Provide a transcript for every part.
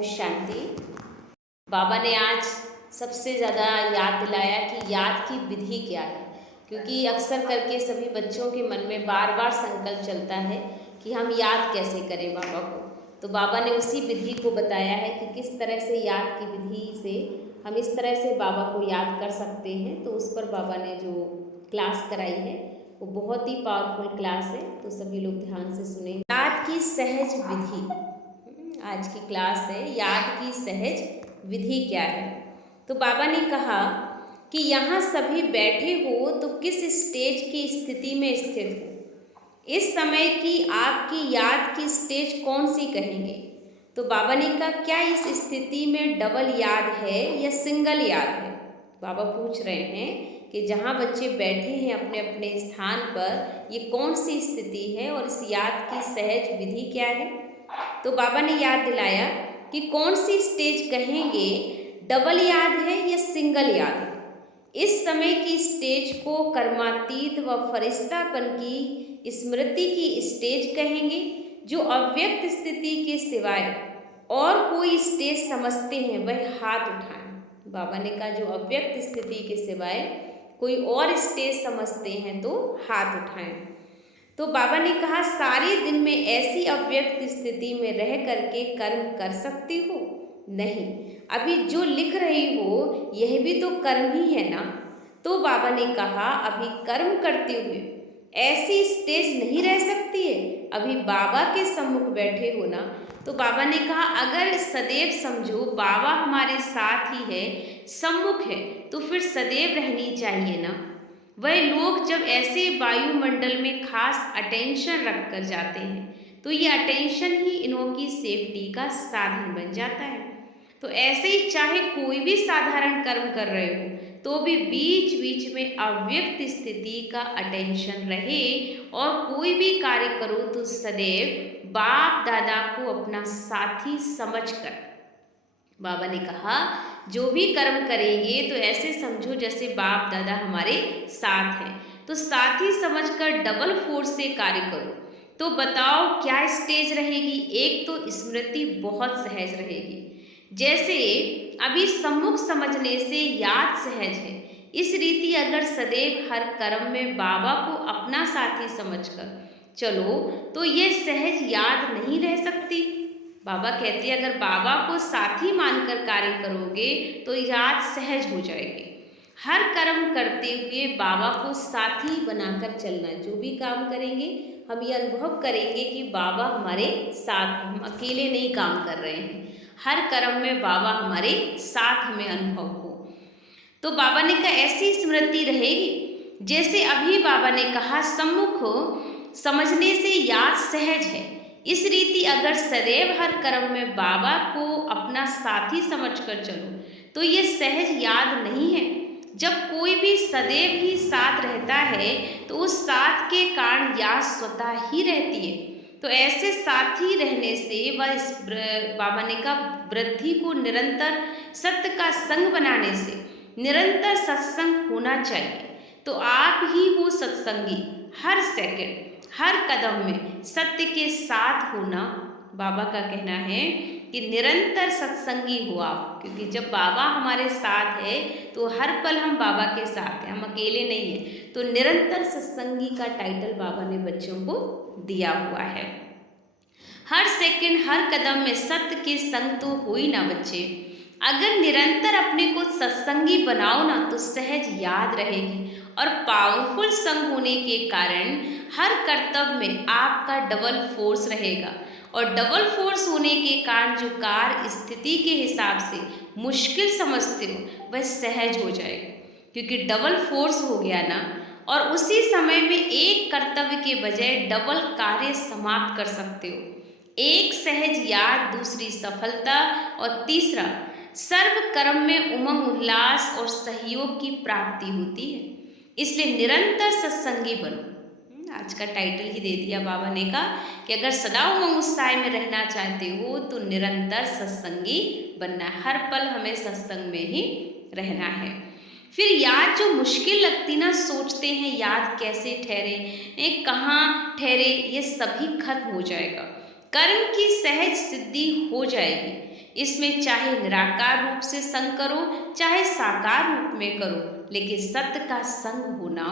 ओम शांति। बाबा ने आज सबसे ज़्यादा याद दिलाया कि याद की विधि क्या है, क्योंकि अक्सर करके सभी बच्चों के मन में बार बार संकल्प चलता है कि हम याद कैसे करें बाबा को। तो बाबा ने उसी विधि को बताया है कि किस तरह से याद की विधि से हम इस तरह से बाबा को याद कर सकते हैं। तो उस पर बाबा ने जो क्लास कराई है वो बहुत ही पावरफुल क्लास है, तो सभी लोग ध्यान से सुने। याद की सहज विधि आज की क्लास है, याद की सहज विधि क्या है। तो बाबा ने कहा कि यहाँ सभी बैठे हो तो किस स्टेज की स्थिति में स्थित हो, इस समय की आपकी याद की स्टेज कौन सी कहेंगे। तो बाबा ने कहा क्या इस स्थिति में डबल याद है या सिंगल याद है। बाबा पूछ रहे हैं कि जहाँ बच्चे बैठे हैं अपने अपने स्थान पर, ये कौन सी स्थिति है और इस याद की सहज विधि क्या है। तो बाबा ने याद दिलाया कि कौन सी स्टेज कहेंगे, डबल याद है या सिंगल याद है। इस समय की स्टेज को कर्मातीत व फरिश्तापन की स्मृति की स्टेज कहेंगे, जो अव्यक्त स्थिति के सिवाय और कोई स्टेज समझते हैं वह हाथ उठाएं। बाबा ने कहा जो अव्यक्त स्थिति के सिवाय कोई और स्टेज समझते हैं तो हाथ उठाएं। तो बाबा ने कहा सारे दिन में ऐसी अव्यक्त स्थिति में रह करके कर्म कर सकती हो? नहीं, अभी जो लिख रही हो यह भी तो कर्म ही है ना। तो बाबा ने कहा अभी कर्म करते हुए ऐसी स्टेज नहीं रह सकती है, अभी बाबा के सम्मुख बैठे हो ना। तो बाबा ने कहा अगर सदैव समझो बाबा हमारे साथ ही है, सम्मुख है, तो फिर सदैव रहनी चाहिए ना। वह लोग जब ऐसे वायुमंडल में खास अटेंशन रख कर जाते हैं तो ये अटेंशन ही इनकी सेफ्टी का साधन बन जाता है। तो ऐसे ही चाहे कोई भी साधारण कर्म कर रहे हो तो भी बीच बीच में अव्यक्त स्थिति का अटेंशन रहे, और कोई भी कार्य करो तो सदैव बाप दादा को अपना साथी समझकर। बाबा ने कहा जो भी कर्म करेंगे तो ऐसे समझो जैसे बाप दादा हमारे साथ हैं, तो साथी समझकर डबल फोर्स से कार्य करो। तो बताओ क्या स्टेज रहेगी। एक तो स्मृति बहुत सहज रहेगी, जैसे अभी सम्मुख समझने से याद सहज है। इस रीति अगर सदैव हर कर्म में बाबा को अपना साथी समझकर चलो तो ये सहज याद नहीं रह सकती। बाबा कहते हैं अगर बाबा को साथी मानकर कार्य करोगे तो याद सहज हो जाएगी। हर कर्म करते हुए बाबा को साथी बनाकर चलना। जो भी काम करेंगे हम ये अनुभव करेंगे कि बाबा हमारे साथ, हम अकेले नहीं काम कर रहे हैं। हर कर्म में बाबा हमारे साथ हमें अनुभव हो। तो बाबा ने कहा ऐसी स्मृति रहेगी जैसे अभी बाबा ने कहा सम्मुख समझने से याद सहज है। इस रीति अगर सदैव हर कर्म में बाबा को अपना साथी समझकर चलो तो ये सहज याद नहीं है। जब कोई भी सदैव ही साथ रहता है तो उस साथ के कारण याद स्वतः ही रहती है। तो ऐसे साथी रहने से वह बाबा ने कहा वृद्धि को निरंतर सत्य का संग बनाने से निरंतर सत्संग होना चाहिए। तो आप ही हो सत्संगी, हर सेकंड हर कदम में सत्य के साथ होना। बाबा का कहना है कि निरंतर सत्संगी हो आप, क्योंकि जब बाबा हमारे साथ है तो हर पल हम बाबा के साथ हैं, हम अकेले नहीं हैं। तो निरंतर सत्संगी का टाइटल बाबा ने बच्चों को दिया हुआ है। हर सेकंड हर कदम में सत्य के संग तो हो ही ना बच्चे। अगर निरंतर अपने को सत्संगी बनाओ ना तो सहज याद रहेगी, और पावरफुल संग होने के कारण हर कर्तव्य में आपका डबल फोर्स रहेगा। और डबल फोर्स होने के कारण जो कार्य स्थिति के हिसाब से मुश्किल समझते हो वह सहज हो जाएगा, क्योंकि डबल फोर्स हो गया ना। और उसी समय में एक कर्तव्य के बजाय डबल कार्य समाप्त कर सकते हो। एक सहज याद, दूसरी सफलता, और तीसरा सर्व कर्म में उमंग उल्लास और सहयोग की प्राप्ति होती है। इसलिए निरंतर सत्संगी बनो। आज का टाइटल ही दे दिया बाबा ने कहा कि अगर सदा उमंग उत्साह में रहना चाहते हो तो निरंतर सत्संगी बनना है। हर पल हमें सत्संग में ही रहना है। फिर याद जो मुश्किल लगती ना, सोचते हैं याद कैसे ठहरे, कहाँ ठहरे, ये सभी खत्म हो जाएगा। कर्म की सहज सिद्धि हो जाएगी। इसमें चाहे निराकार रूप से संग करो, चाहे साकार रूप में करो, लेकिन सत्य का संग होना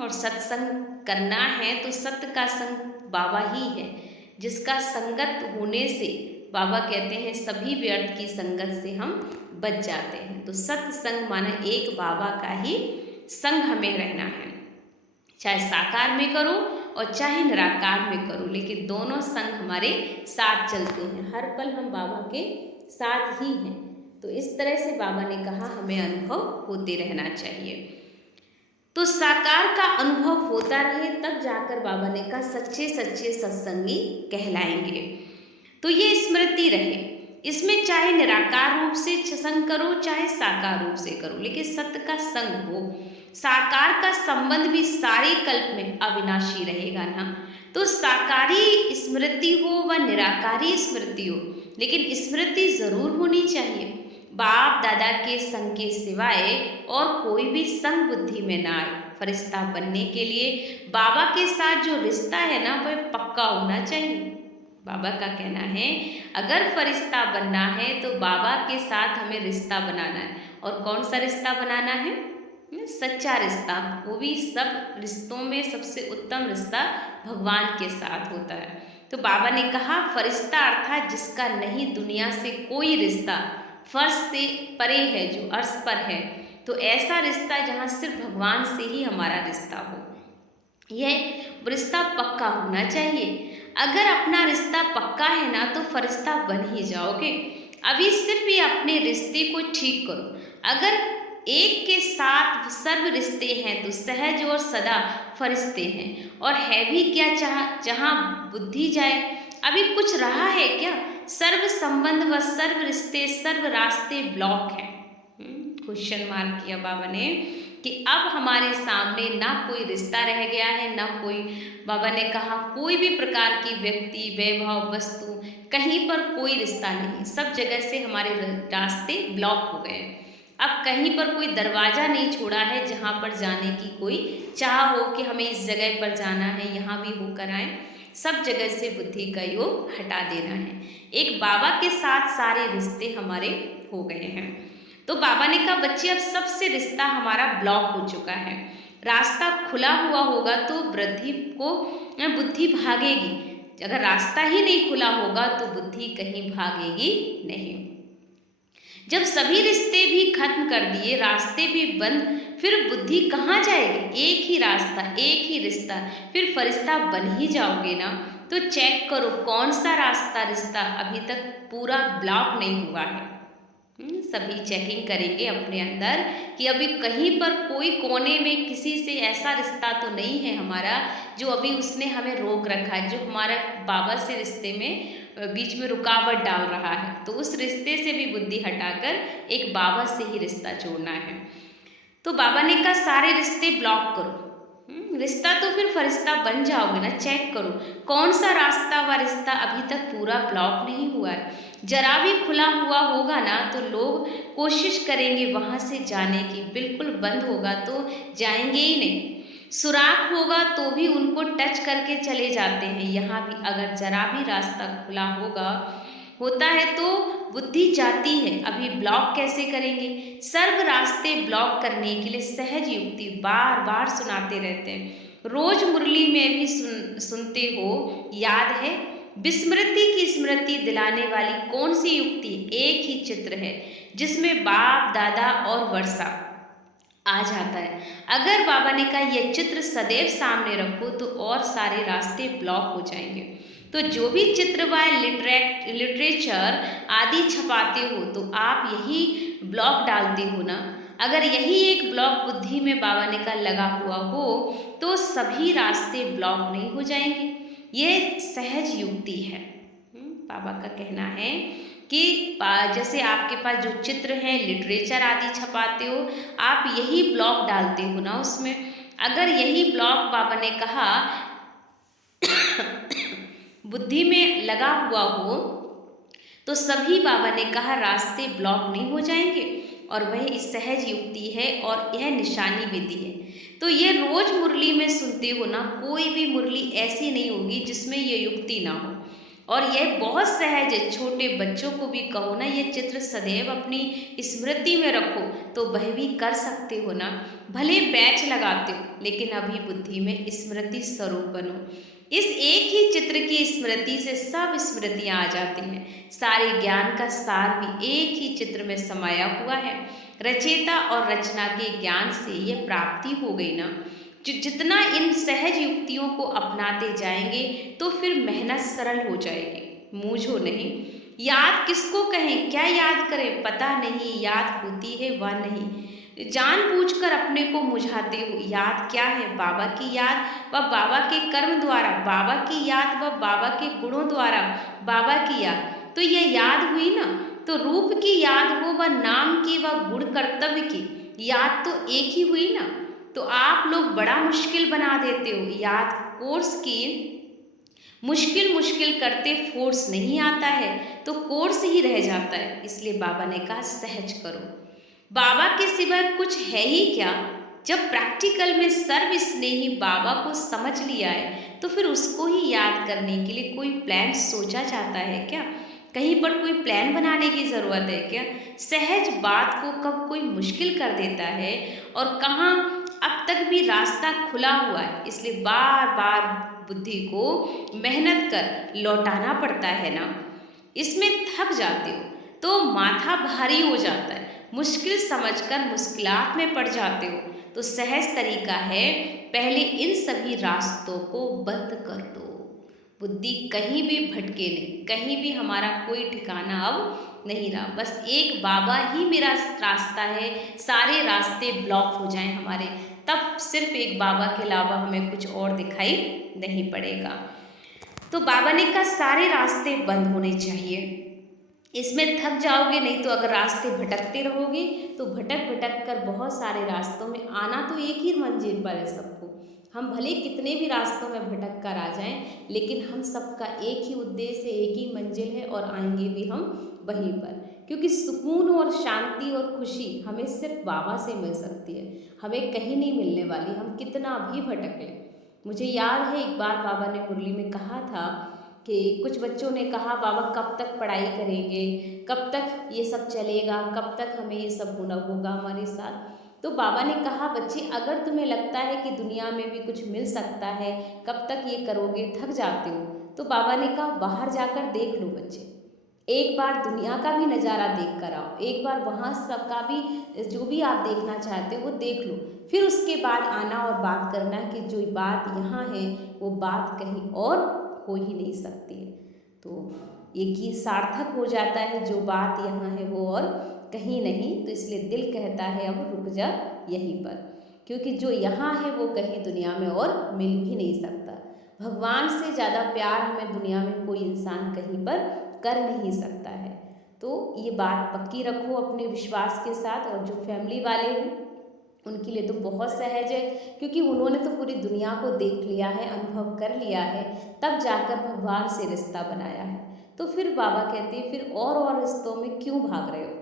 और सत्संग करना है तो सत्य का संग बाबा ही है, जिसका संगत होने से बाबा कहते हैं सभी व्यर्थ की संगत से हम बच जाते हैं। तो सत्संग माने एक बाबा का ही संग हमें रहना है, चाहे साकार में करो और चाहे निराकार में करो, लेकिन दोनों संग हमारे साथ चलते हैं, हर पल हम बाबा के साथ ही हैं। तो इस तरह से बाबा ने कहा हमें अनुभव होते रहना चाहिए। तो साकार का अनुभव होता रहे तब जाकर बाबा ने कहा सच्चे सच्चे सत्संगी कहलाएंगे। तो ये स्मृति रहे, इसमें चाहे निराकार रूप से संग करो चाहे साकार रूप से करो, लेकिन सत्य का संग हो। साकार का संबंध भी सारे कल्प में अविनाशी रहेगा ना। तो साकारी स्मृति हो व निराकारी स्मृति हो, लेकिन स्मृति जरूर होनी चाहिए। बाप दादा के संग के सिवाय और कोई भी संग बुद्धि में ना आए। फरिश्ता बनने के लिए बाबा के साथ जो रिश्ता है ना वह पक्का होना चाहिए। बाबा का कहना है अगर फरिश्ता बनना है तो बाबा के साथ हमें रिश्ता बनाना है। और कौन सा रिश्ता बनाना है? सच्चा रिश्ता। वो भी सब रिश्तों में सबसे उत्तम रिश्ता भगवान के साथ होता है। तो बाबा ने कहा फरिश्ता अर्थात जिसका नहीं दुनिया से कोई रिश्ता, फर्श से परे है, जो अर्श पर है, तो ऐसा रिश्ता जहाँ सिर्फ भगवान से ही हमारा रिश्ता हो, यह रिश्ता पक्का होना चाहिए। अगर अपना रिश्ता पक्का है ना तो फरिश्ता बन ही जाओगे। अभी सिर्फ ये अपने रिश्ते को ठीक करो। अगर एक के साथ सर्व रिश्ते हैं तो सहज और सदा फरिश्ते हैं। और है भी क्या जहाँ बुद्धि जाए, अभी कुछ रहा है क्या? सर्व संबंध व सर्व रिश्ते सर्व रास्ते ब्लॉक हैं। क्वेश्चन मार्क किया बाबा ने कि अब हमारे सामने ना कोई रिश्ता रह गया है, ना कोई, बाबा ने कहा कोई भी प्रकार की व्यक्ति वैभव वस्तु कहीं पर कोई रिश्ता नहीं, सब जगह से हमारे रास्ते ब्लॉक हो गए। अब कहीं पर कोई दरवाज़ा नहीं छोड़ा है जहाँ पर जाने की कोई चाह हो कि हमें इस जगह पर जाना है, यहाँ भी होकर आए। सब जगह से बुद्धि का योग हटा देना है। एक बाबा के साथ सारे रिश्ते हमारे हो गए हैं। तो बाबा ने कहा बच्चे अब सबसे रिश्ता हमारा ब्लॉक हो चुका है। रास्ता खुला हुआ होगा तो बुद्धि भागेगी। अगर रास्ता ही नहीं खुला होगा तो बुद्धि कहीं भागेगी नहीं। जब सभी रिश्ते भी खत्म कर दिए, रास्ते भी बंद, फिर बुद्धि कहाँ जाएगी? एक ही रास्ता, एक ही रिश्ता, फिर फरिश्ता बन ही जाओगे ना। तो चेक करो कौन सा रास्ता रिश्ता अभी तक पूरा ब्लॉक नहीं हुआ है। सभी चेकिंग करेंगे अपने अंदर कि अभी कहीं पर कोई कोने में किसी से ऐसा रिश्ता तो नहीं है हमारा जो अभी उसने हमें रोक रखा है, जो हमारा बाबा से रिश्ते में बीच में रुकावट डाल रहा है। तो उस रिश्ते से भी बुद्धि हटाकर एक बाबा से ही रिश्ता जोड़ना है। तो बाबा ने कहा सारे रिश्ते ब्लॉक करो। रिश्ता तो फिर फरिश्ता बन जाओगे ना। चेक करो कौन सा रास्ता व रिश्ता अभी तक पूरा ब्लॉक नहीं हुआ है। जरा भी खुला हुआ होगा ना तो लोग कोशिश करेंगे वहाँ से जाने की, बिल्कुल बंद होगा तो जाएंगे ही नहीं। सुराख होगा तो भी उनको टच करके चले जाते हैं। यहाँ भी अगर जरा भी रास्ता खुला होता है तो बुद्धि जाती है। अभी ब्लॉक कैसे करेंगे? सर्व रास्ते ब्लॉक करने के लिए सहज युक्ति बार बार सुनाते रहते हैं। रोज मुरली में भी सुनते हो, याद है? विस्मृति की स्मृति दिलाने वाली कौन सी युक्ति? एक ही चित्र है जिसमें बाप दादा और वर्षा आ जाता है। अगर बाबा ने कहा यह चित्र सदैव सामने रखो तो और सारे रास्ते ब्लॉक हो जाएंगे। तो जो भी चित्र व लिटरेचर आदि छपाते हो तो आप यही ब्लॉक डालते हो ना। अगर यही एक ब्लॉक बुद्धि में बाबा ने कहा लगा हुआ हो तो सभी रास्ते ब्लॉक नहीं हो जाएंगे। ये सहज युक्ति है। बाबा का कहना है कि जैसे आपके पास जो चित्र हैं, लिटरेचर आदि छपाते हो, आप यही ब्लॉक डालते हो ना उसमें। अगर यही ब्लॉक बाबा ने कहा बुद्धि में लगा हुआ हो तो सभी बाबा ने कहा रास्ते ब्लॉक नहीं हो जाएंगे। और वह इस सहज युक्ति है और यह निशानी विधि है। तो ये रोज मुरली में सुनते हो ना, कोई भी मुरली ऐसी नहीं होगी जिसमें ये युक्ति ना हो। और यह बहुत सहज है। छोटे बच्चों को भी कहो ना ये चित्र सदैव अपनी स्मृति में रखो तो वह भी कर सकते हो ना। भले बैच लगाते हो लेकिन अभी बुद्धि में स्मृति स्वरूप बनो। इस एक ही चित्र की स्मृति से सब स्मृतियां आ जाती हैं। सारे ज्ञान का सार भी एक ही चित्र में समाया हुआ है। रचेता और रचना के ज्ञान से ये प्राप्ति हो गई ना। जितना इन सहज युक्तियों को अपनाते जाएंगे तो फिर मेहनत सरल हो जाएगी। मूझो नहीं। याद किसको कहें, क्या याद करें, पता नहीं। याद होती है व नहीं, जानबूझकर अपने को मुझाते हो। याद क्या है? बाबा की याद व बाबा के कर्म द्वारा, बाबा की याद व बाबा के गुणों द्वारा, बाबा की याद। तो यह याद हुई ना। तो रूप की याद हो व नाम की व गुण कर्तव्य की याद तो एक ही हुई ना। तो आप लोग बड़ा मुश्किल बना देते हो। याद कोर्स की मुश्किल मुश्किल करते फोर्स नहीं आता है तो कोर्स ही रह जाता है। इसलिए बाबा ने कहा सहज करो। बाबा के सिवा कुछ है ही क्या? जब प्रैक्टिकल में सर्व स्नेही बाबा को समझ लिया है तो फिर उसको ही याद करने के लिए कोई प्लान सोचा जाता है क्या? कहीं पर कोई प्लान बनाने की ज़रूरत है क्या? सहज बात को कब कोई मुश्किल कर देता है और कहाँ अब तक भी रास्ता खुला हुआ है। इसलिए बार बार बुद्धि को मेहनत कर लौटाना पड़ता है ना। इसमें थक जाते हो तो माथा भारी हो जाता है। मुश्किल समझकर मुश्किलात में पड़ जाते हो तो सहज तरीका है पहले इन सभी रास्तों को बंद कर दो। बुद्धि कहीं भी भटके नहीं, कहीं भी हमारा कोई ठिकाना अब नहीं रहा। बस एक बाबा ही मेरा रास्ता है। सारे रास्ते ब्लॉक हो जाएं हमारे, तब सिर्फ एक बाबा के अलावा हमें कुछ और दिखाई नहीं पड़ेगा। तो बाबा ने कहा सारे रास्ते बंद होने चाहिए। इसमें थक जाओगे नहीं तो अगर रास्ते भटकते रहोगे तो भटक भटक कर बहुत सारे रास्तों में आना तो एक ही मंजिल पर है सबको। हम भले कितने भी रास्तों में भटक कर आ जाएं लेकिन हम सबका एक ही उद्देश्य, एक ही मंजिल है और आएंगे भी हम वहीं पर। क्योंकि सुकून और शांति और खुशी हमें सिर्फ बाबा से मिल सकती है, हमें कहीं नहीं मिलने वाली, हम कितना भी भटक लें। मुझे याद है एक बार बाबा ने मुरली में कहा था कि कुछ बच्चों ने कहा बाबा कब तक पढ़ाई करेंगे, कब तक ये सब चलेगा, कब तक हमें ये सब होगा हमारे साथ। तो बाबा ने कहा बच्चे अगर तुम्हें लगता है कि दुनिया में भी कुछ मिल सकता है, कब तक ये करोगे, थक जाते हो। तो बाबा ने कहा बाहर जाकर देख लो बच्चे, एक बार दुनिया का भी नज़ारा देख कर आओ, एक बार वहाँ सबका भी जो भी आप देखना चाहते हो वो देख लो। फिर उसके बाद आना और बात करना कि जो बात यहाँ है वो बात कहीं और हो ही नहीं सकती है। तो ये गीत सार्थक हो जाता है, जो बात यहाँ है वो और कहीं नहीं। तो इसलिए दिल कहता है अब रुक जा यहीं पर, क्योंकि जो यहाँ है वो कहीं दुनिया में और मिल भी नहीं सकता। भगवान से ज़्यादा प्यार हमें दुनिया में कोई इंसान कहीं पर कर नहीं सकता है। तो ये बात पक्की रखो अपने विश्वास के साथ। और जो फैमिली वाले हैं उनके लिए तो बहुत सहज है, क्योंकि उन्होंने तो पूरी दुनिया को देख लिया है, अनुभव कर लिया है, तब जाकर भगवान से रिश्ता बनाया है। तो फिर बाबा कहते हैं फिर और रिश्तों में क्यों भाग रहे हो?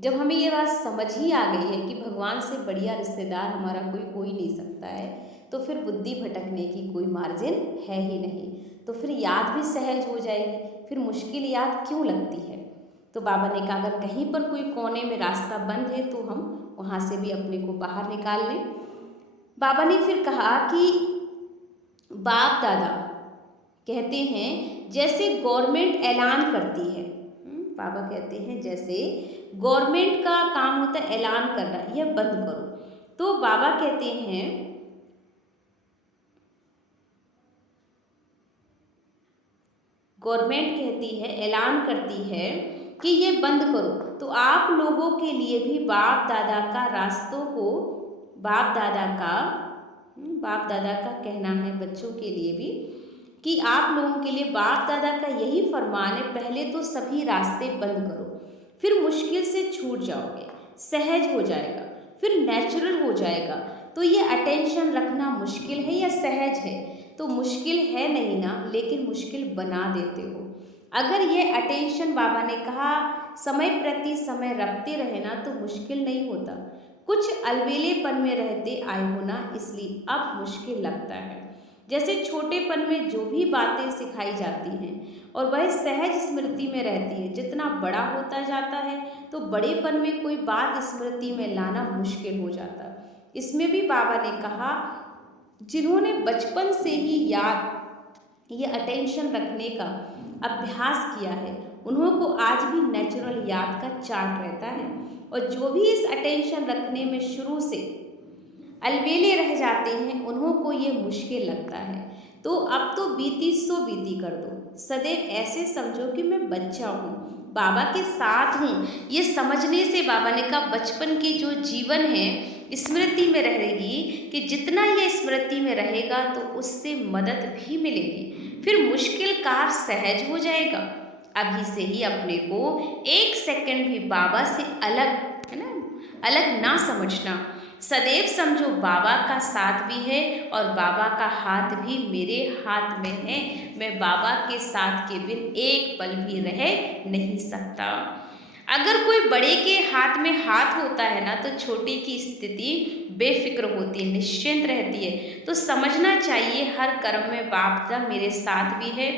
जब हमें ये बात समझ ही आ गई है कि भगवान से बढ़िया रिश्तेदार हमारा कोई हो ही नहीं सकता है, तो फिर बुद्धि भटकने की कोई मार्जिन है ही नहीं। तो फिर याद भी सहज हो जाएगी, फिर मुश्किल याद क्यों लगती है? तो बाबा ने कहा अगर कहीं पर कोई कोने में रास्ता बंद है तो हम वहाँ से भी अपने को बाहर निकाल लें। बाबा ने फिर कहा कि बाप दादा कहते हैं जैसे गवर्नमेंट ऐलान करती है, बाबा कहते हैं जैसे गवर्नमेंट का काम होता है ऐलान करना, यह बंद करो। तो बाबा कहते हैं गवर्नमेंट कहती है, ऐलान करती है कि ये बंद करो, तो आप लोगों के लिए भी बाप दादा का रास्तों को, बाप दादा का कहना है बच्चों के लिए भी कि आप लोगों के लिए बाप दादा का यही फरमान है, पहले तो सभी रास्ते बंद करो, फिर मुश्किल से छूट जाओगे, सहज हो जाएगा, फिर नेचुरल हो जाएगा। तो ये अटेंशन रखना मुश्किल है या सहज है? तो मुश्किल है नहीं ना, लेकिन मुश्किल बना देते हो। अगर ये अटेंशन बाबा ने कहा समय प्रति समय रखते रहे ना तो मुश्किल नहीं होता। कुछ अलबेलेपन में रहते आए हो ना, इसलिए अब मुश्किल लगता है। जैसे छोटेपन में जो भी बातें सिखाई जाती हैं और वह सहज स्मृति में रहती है, जितना बड़ा होता जाता है तो बड़ेपन में कोई बात स्मृति में लाना मुश्किल हो जाता है। इसमें भी बाबा ने कहा, जिन्होंने बचपन से ही याद ये अटेंशन रखने का अभ्यास किया है, उन्हों को आज भी नेचुरल याद का चार्ट रहता है। और जो भी इस अटेंशन रखने में शुरू से अलबेले रह जाते हैं, उन्हों को ये मुश्किल लगता है। तो अब तो बीती सो बीती कर दो, सदैव ऐसे समझो कि मैं बच्चा हूँ, बाबा के साथ हूँ। ये समझने से बाबा ने कहा बचपन की जो जीवन है स्मृति में रहेगी, कि जितना ये स्मृति में रहेगा तो उससे मदद भी मिलेगी, फिर मुश्किल कार्य सहज हो जाएगा। अभी से ही अपने को एक सेकंड भी बाबा से अलग, है ना, अलग ना समझना। सदैव समझो बाबा का साथ भी है और बाबा का हाथ भी मेरे हाथ में है। मैं बाबा के साथ के बिन एक पल भी रह नहीं सकता। अगर कोई बड़े के हाथ में हाथ होता है ना, तो छोटे की स्थिति बेफिक्र होती है, निश्चिंत रहती है। तो समझना चाहिए हर कर्म में बाप का मेरे साथ भी है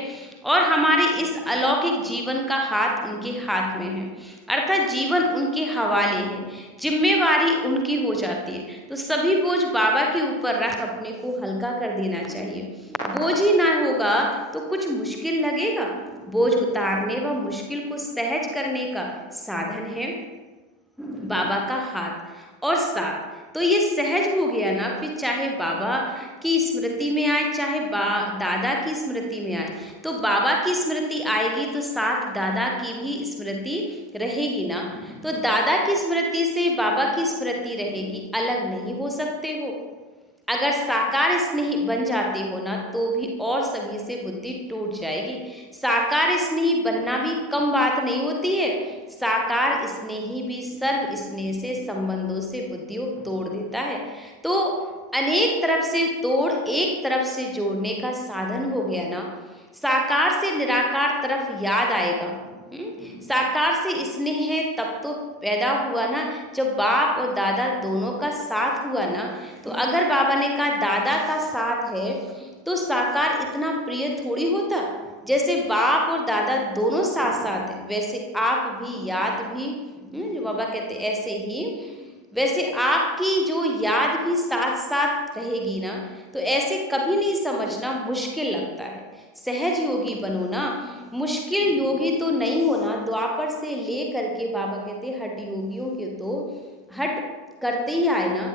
और हमारे इस अलौकिक जीवन का हाथ उनके हाथ में है, अर्थात जीवन उनके हवाले है, जिम्मेवारी उनकी हो जाती है। तो सभी बोझ बाबा के ऊपर रख अपने को हल्का कर देना चाहिए। बोझ ही ना होगा तो कुछ मुश्किल लगेगा। बोझ उतारने व मुश्किल को सहज करने का साधन है बाबा का हाथ और साथ। तो ये सहज हो गया ना, फिर चाहे बाबा की स्मृति में आए, चाहे दादा की स्मृति में आए, तो बाबा की स्मृति आएगी तो साथ दादा की भी स्मृति रहेगी ना। तो दादा की स्मृति से बाबा की स्मृति रहेगी, अलग नहीं हो सकते हो। अगर साकार स्नेही बन जाते हो ना, तो भी और सभी से बुद्धि टूट जाएगी। साकार स्नेही बनना भी कम बात नहीं होती है। साकार स्नेही भी सर्व स्नेह से संबंधों से बुद्धियों तोड़ देता है। तो अनेक तरफ से तोड़ एक तरफ से जोड़ने का साधन हो गया ना। साकार से निराकार तरफ याद आएगा। साकार से स्नेह है तब तो पैदा हुआ ना, जब बाप और दादा दोनों का साथ हुआ ना। तो अगर बाबा ने कहा दादा का साथ है तो साकार इतना प्रिय थोड़ी होता। जैसे बाप और दादा दोनों साथ साथ है, वैसे आप भी याद भी, जो बाबा कहते ऐसे ही, वैसे आपकी जो याद भी साथ साथ रहेगी ना। तो ऐसे कभी नहीं समझना मुश्किल लगता है। सहज योगी बनो ना, मुश्किल योगी तो नहीं होना। द्वापर से ले करके बाबा कहते हठ योगियों के तो हट करते ही आए ना।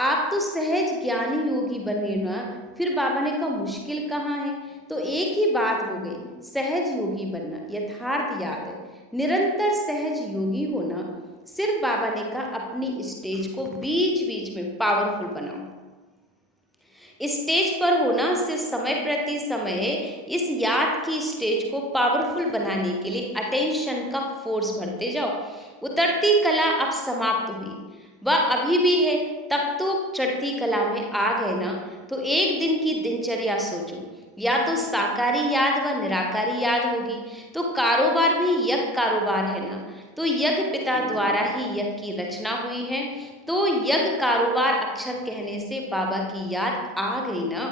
आप तो सहज ज्ञानी योगी बने ना, फिर बाबा ने कहा मुश्किल कहाँ है। तो एक ही बात हो गई, सहज योगी बनना, यथार्थ याद है, निरंतर सहज योगी होना। सिर्फ बाबा ने कहा अपनी स्टेज को बीच बीच में पावरफुल बनाओ। स्टेज पर होना सिर्फ समय प्रति समय इस याद की स्टेज को पावरफुल बनाने के लिए अटेंशन का फोर्स भरते जाओ। उतरती कला अब समाप्त हुई, वह अभी भी है, तब तो चढ़ती कला में आ गए ना। तो एक दिन की दिनचर्या सोचो, या तो साकारी याद व निराकारी याद होगी। तो कारोबार भी यज्ञ कारोबार है ना। तो यज्ञ पिता द्वारा ही यज्ञ की रचना हुई है। तो यज्ञ कारोबार अक्षर कहने से बाबा की याद आ गई ना।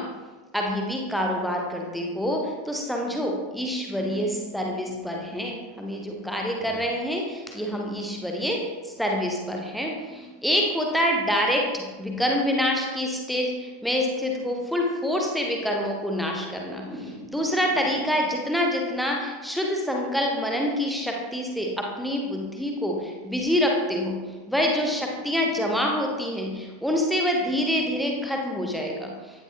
अभी भी कारोबार करते हो तो समझो ईश्वरीय सर्विस पर हैं। हम ये जो कार्य कर रहे हैं ये हम ईश्वरीय सर्विस पर हैं। एक होता है डायरेक्ट विकर्म विनाश की स्टेज में स्थित हो, फुल फोर्स से विकर्मों को नाश करना। दूसरा तरीका है जितना जितना शुद्ध संकल्प मनन की शक्ति से अपनी बुद्धि को बिजी रखते हो, वह जो शक्तियाँ जमा होती हैं उनसे वह धीरे धीरे खत्म हो जाएगा।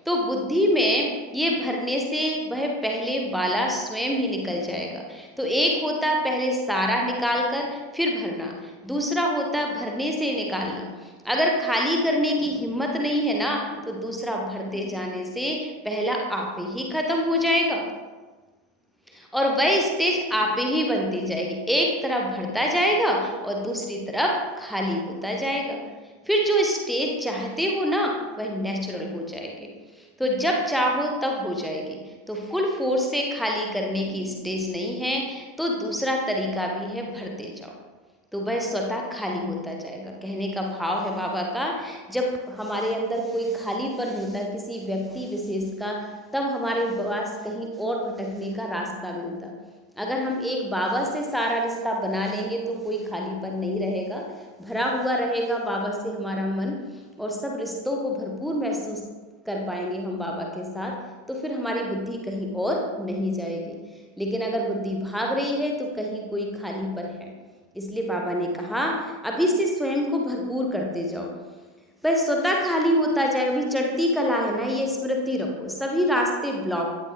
तो बुद्धि में ये भरने से वह पहले वाला स्वयं ही निकल जाएगा। तो एक होता पहले सारा निकाल कर फिर भरना, दूसरा होता भरने से निकालना। अगर खाली करने की हिम्मत नहीं है ना, तो दूसरा भरते जाने से पहला आप ही खत्म हो जाएगा और वह स्टेज आप ही बनती जाएगी। एक तरफ भरता जाएगा और दूसरी तरफ खाली होता जाएगा। फिर जो स्टेज चाहते हो ना वह नेचुरल हो जाएगी। तो जब चाहो तब हो जाएगी। तो फुल फोर्स से खाली करने की स्टेज नहीं है, तो दूसरा तरीका भी है भरते जाओ। तो वह स्वतः खाली होता जाएगा। कहने का भाव है बाबा का, जब हमारे अंदर कोई खालीपन होता है किसी व्यक्ति विशेष का, तब हमारे पास कहीं और भटकने का रास्ता मिलता। अगर हम एक बाबा से सारा रिश्ता बना लेंगे तो कोई खालीपन नहीं रहेगा, भरा हुआ रहेगा बाबा से हमारा मन, और सब रिश्तों को भरपूर महसूस कर पाएंगे हम बाबा के साथ। तो फिर हमारी बुद्धि कहीं और नहीं जाएगी। लेकिन अगर बुद्धि भाग रही है तो कहीं कोई खालीपन है। इसलिए बाबा ने कहा अभी से स्वयं को भरपूर करते जाओ, पर स्वतः खाली होता जाएगा। अभी चढ़ती कला है ना, ये स्मृति रखो। सभी रास्ते ब्लॉक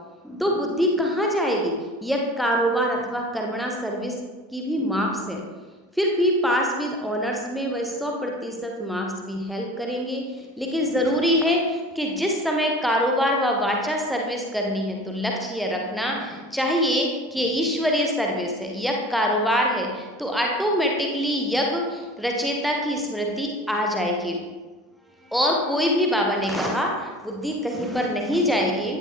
तो बुद्धि कहाँ जाएगी। यह कारोबार अथवा कर्मणा सर्विस की भी मार्क्स है, फिर भी पास विद ऑनर्स में वह 100% मार्क्स भी हेल्प करेंगे। लेकिन ज़रूरी है कि जिस समय कारोबार व वाचा सर्विस करनी है तो लक्ष्य यह रखना चाहिए कि ये ईश्वरीय सर्विस है, यज्ञ कारोबार है, तो ऑटोमेटिकली यज्ञ रचयिता की स्मृति आ जाएगी और कोई भी, बाबा ने कहा, बुद्धि कहीं पर नहीं जाएगी।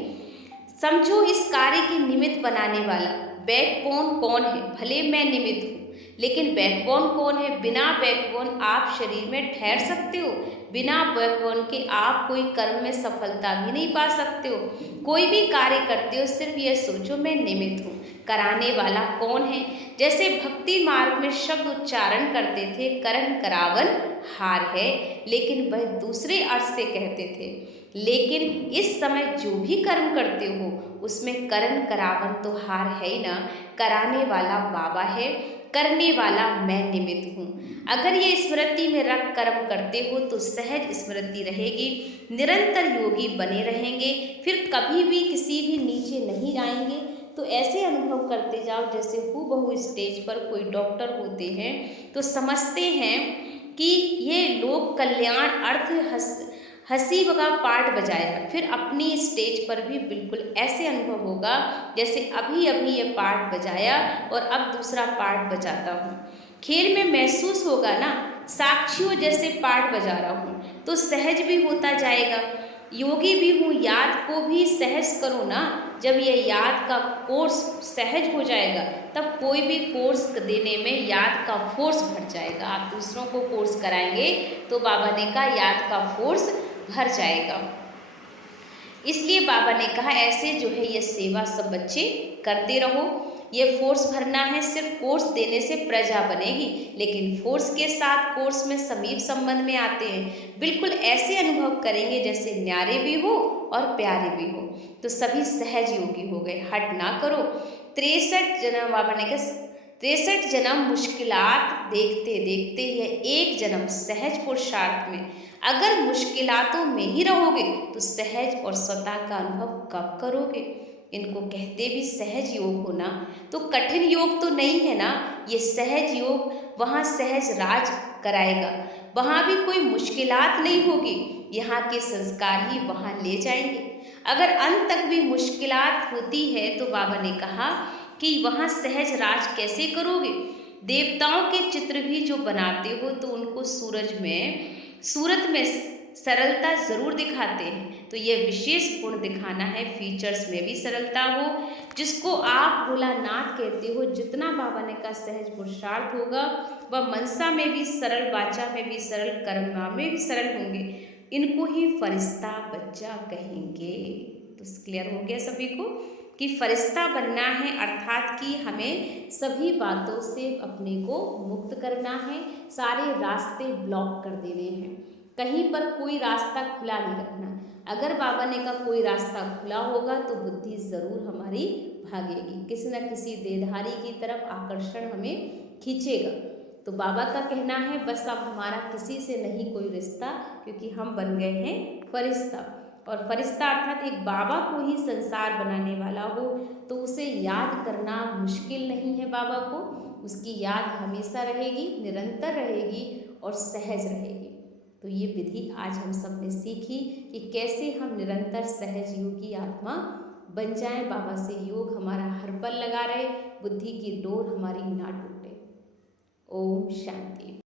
समझो इस कार्य के निमित्त बनाने वाला बैकबोन कौन है। भले मैं निमित्त हूँ, लेकिन बैकबोन कौन है। बिना बैकबोन आप शरीर में ठहर सकते हो, बिना बैकबोन के आप कोई कर्म में सफलता भी नहीं पा सकते हो। कोई भी कार्य करते हो सिर्फ यह सोचो मैं निमित्त हूँ। कराने वाला कौन है। जैसे भक्ति मार्ग में शब्द उच्चारण करते थे करण करावन हार है, लेकिन वह दूसरे अर्थ से कहते थे। लेकिन इस समय जो भी कर्म करते हो उसमें करण करावन तो हार है ही ना। कराने वाला बाबा है, करने वाला मैं निमित्त हूँ। अगर ये स्मृति में रख कर्म करते हो तो सहज स्मृति रहेगी, निरंतर योगी बने रहेंगे, फिर कभी भी किसी भी नीचे नहीं जाएंगे। तो ऐसे अनुभव करते जाओ जैसे हूबहू स्टेज पर कोई डॉक्टर होते हैं तो समझते हैं कि ये लोक कल्याण अर्थ हंसी का पार्ट बजाया, फिर अपनी स्टेज पर भी बिल्कुल ऐसे अनुभव होगा जैसे अभी अभी ये पार्ट बजाया और अब दूसरा पार्ट बजाता हूँ। खेल में महसूस होगा ना, साक्षियों जैसे पार्ट बजा रहा हूँ, तो सहज भी होता जाएगा। योगी भी हूँ, याद को भी सहज करो ना। जब ये याद का कोर्स सहज हो जाएगा तब कोई भी कोर्स देने में याद का फोर्स भर जाएगा। आप दूसरों को कोर्स कराएंगे तो बाबा ने कहा याद का फोर्स भर जाएगा। इसलिए बाबा ने कहा ऐसे जो है ये सेवा सब बच्चे करते रहो। ये फोर्स भरना है, सिर्फ कोर्स देने से प्रजा बनेगी, लेकिन फोर्स के साथ कोर्स में समीप संबंध में आते हैं। बिल्कुल ऐसे अनुभव करेंगे जैसे न्यारे भी हो और प्यारे भी हो। तो सभी सहज योगी हो गए। हट ना करो। 63 जन्म, बाबा ने कहा 63 जन्म मुश्किलात देखते देखते यह एक जन्म सहज पुरुषार्थ में। अगर मुश्किलातों में ही रहोगे तो सहज और स्वतः का अनुभव कब करोगे। इनको कहते भी सहज योग होना, तो कठिन योग तो नहीं है ना। ये सहज योग वहाँ सहज राज कराएगा, वहाँ भी कोई मुश्किलात नहीं होगी, यहाँ के संस्कार ही वहाँ ले जाएंगे। अगर अंत तक भी मुश्किलात होती है तो बाबा ने कहा कि वहाँ सहज राज कैसे करोगे। देवताओं के चित्र भी जो बनाते हो तो उनको सूरत में सरलता जरूर दिखाते हैं, तो ये विशेष गुण दिखाना है, फीचर्स में भी सरलता हो, जिसको आप भोलानाथ कहते हो। जितना बाबा ने कहा सहज पुरुषार्थ होगा वह मनसा में भी सरल, वाचा में भी सरल, कर्म में भी सरल होंगे। इनको ही फरिश्ता बच्चा कहेंगे। तो क्लियर हो गया सभी को कि फरिश्ता बनना है, अर्थात कि हमें सभी बातों से अपने को मुक्त करना है, सारे रास्ते ब्लॉक कर देने हैं, कहीं पर कोई रास्ता खुला नहीं रखना। अगर बाबा ने कहा कोई रास्ता खुला होगा तो बुद्धि ज़रूर हमारी भागेगी, किसी न किसी देहधारी की तरफ आकर्षण हमें खींचेगा। तो बाबा का कहना है बस अब हमारा किसी से नहीं कोई रिश्ता, क्योंकि हम बन गए हैं फरिश्ता। और फरिश्ता अर्थात एक बाबा को ही संसार बनाने वाला हो, तो उसे याद करना मुश्किल नहीं है। बाबा को उसकी याद हमेशा रहेगी, निरंतर रहेगी और सहज रहेगी। तो ये विधि आज हम सब ने सीखी कि कैसे हम निरंतर सहज योगी आत्मा बन जाएं, बाबा से योग हमारा हर पल लगा रहे, बुद्धि की डोर हमारी ना टूटे। ओम शांति।